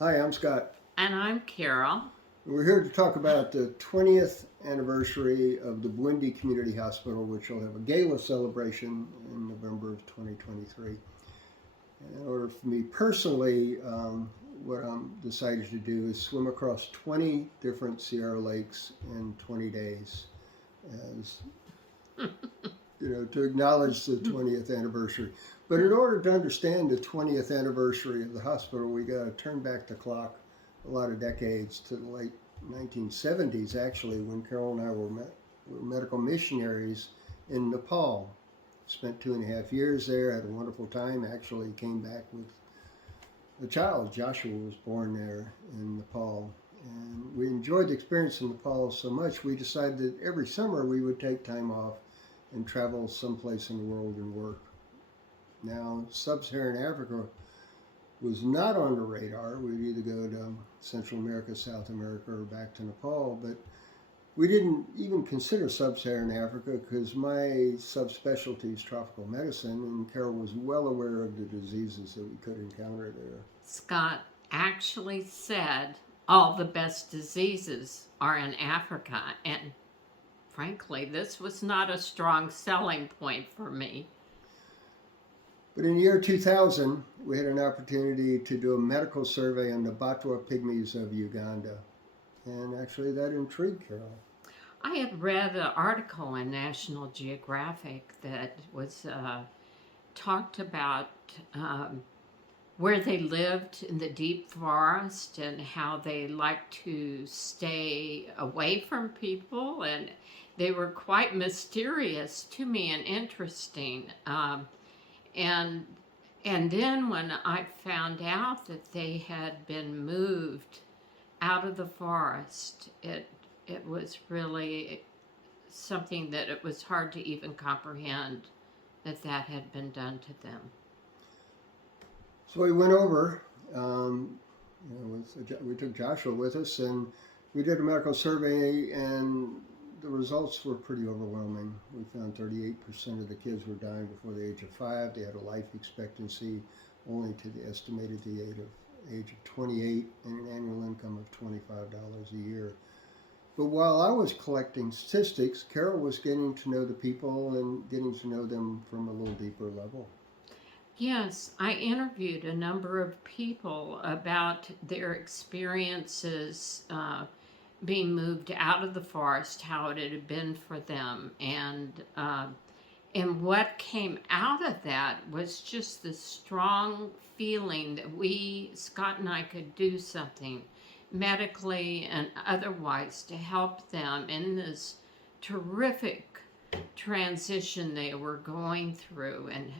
Hi, I'm Scott. And I'm Carol. We're here to talk about the 20th anniversary of the Bwindi Community Hospital, which will have a gala celebration in November of 2023. And in order for me personally, what I'm decided to do is swim across 20 different Sierra lakes in 20 days, as to acknowledge the 20th anniversary. But in order to understand the 20th anniversary of the hospital, we got to turn back the clock a lot of decades to the late 1970s, actually, when Carol and I were medical missionaries in Nepal. Spent 2.5 years there, had a wonderful time. Actually, came back with a child. Joshua was born there in Nepal. And we enjoyed the experience in Nepal so much, we decided that every summer we would take time off and travel someplace in the world and work. Now, sub-Saharan Africa was not on the radar. We'd either go to Central America, South America, or back to Nepal, but we didn't even consider sub-Saharan Africa because my subspecialty is tropical medicine, and Carol was well aware of the diseases that we could encounter there. Scott actually said all the best diseases are in Africa, and frankly, this was not a strong selling point for me. But in the year 2000, we had an opportunity to do a medical survey on the Batwa pygmies of Uganda. And actually, that intrigued Carol. I had read an article in National Geographic that was talked about where they lived in the deep forest and how they liked to stay away from people, and they were quite mysterious to me and interesting. And and then when I found out that they had been moved out of the forest, it was really something that it was hard to even comprehend that had been done to them. So we went over. We took Joshua with us, and we did a medical survey, and the results were pretty overwhelming. We found 38% of the kids were dying before the age of 5. They had a life expectancy only to the estimated the age of 28 and an annual income of $25 a year. But while I was collecting statistics, Carol was getting to know the people and getting to know them from a little deeper level. Yes, I interviewed a number of people about their experiences being moved out of the forest, how it had been for them, and what came out of that was just the strong feeling that we, Scott and I, could do something medically and otherwise to help them in this terrific transition they were going through and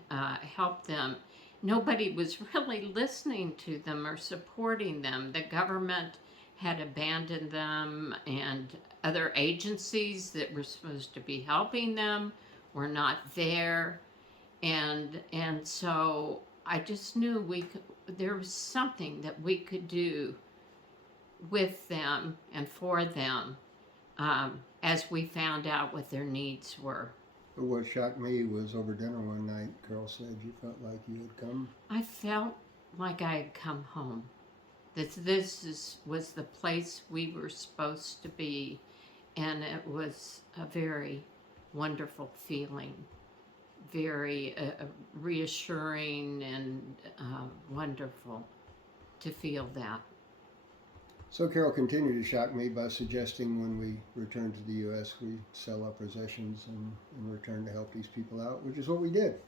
help them. Nobody was really listening to them or supporting them. The government had abandoned them, and other agencies that were supposed to be helping them were not there. And so I just knew there was something that we could do with them and for them as we found out what their needs were. But what shocked me was over dinner one night, Carol said you felt like you had come. I felt like I had come home. That was the place we were supposed to be, and it was a very wonderful feeling, very reassuring and wonderful to feel that. So Carol continued to shock me by suggesting when we returned to the U.S. we sell our possessions and return to help these people out, which is what we did.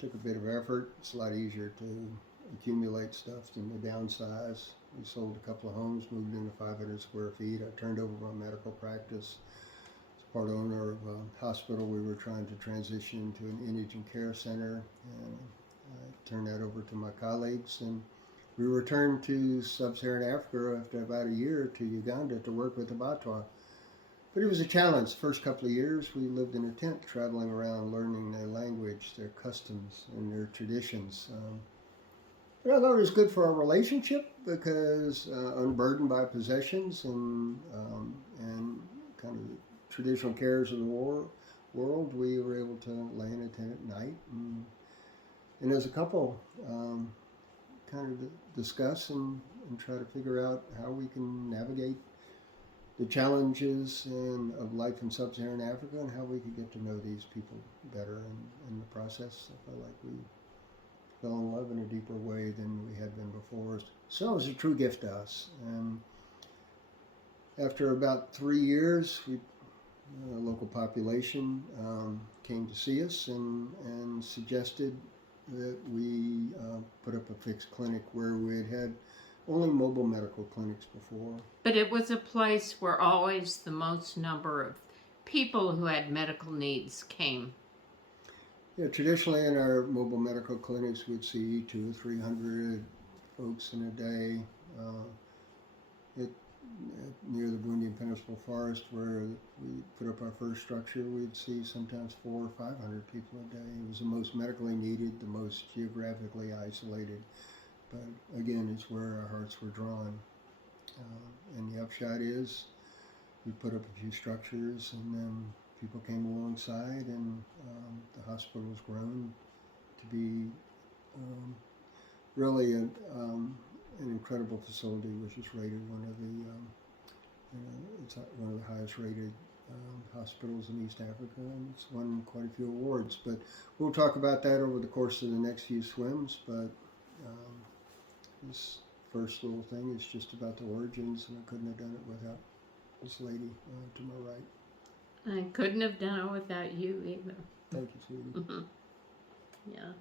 Took a bit of effort. It's a lot easier to accumulate stuff than to downsize. We sold a couple of homes, moved into 500 square feet. I turned over my medical practice. As part owner of a hospital, we were trying to transition into an indigent care center, and I turned that over to my colleagues, and we returned to sub-Saharan Africa after about a year to Uganda to work with the Batwa. But it was a challenge. The first couple of years, we lived in a tent, traveling around, learning their language, their customs, and their traditions. But I thought it was good for our relationship because unburdened by possessions and kind of the traditional cares of the world, we were able to lay in a tent at night and as a couple kind of discuss and and try to figure out how we can navigate the challenges of life in sub-Saharan Africa and how we could get to know these people better. And in the process, I felt like we fell in love in a deeper way than we had been before. So it was a true gift to us. And after about 3 years, a local population came to see us and suggested that we put up a fixed clinic where we had had only mobile medical clinics before. But it was a place where always the most number of people who had medical needs came. Yeah, traditionally in our mobile medical clinics, we'd see 200 or 300 folks in a day. Near the Bwindi Impenetrable Forest, where we put up our first structure, we'd see sometimes 400 or 500 people a day. It was the most medically needed, the most geographically isolated. But again, it's where our hearts were drawn. And the upshot is, we put up a few structures, and then people came alongside, and the hospital was grown to be really an incredible facility, which is rated it's one of the highest rated hospitals in East Africa, and it's won quite a few awards. But we'll talk about that over the course of the next few swims. But this first little thing is just about the origins, and I couldn't have done it without this lady to my right. I couldn't have done it without you either. Thank you, sweetie. Yeah.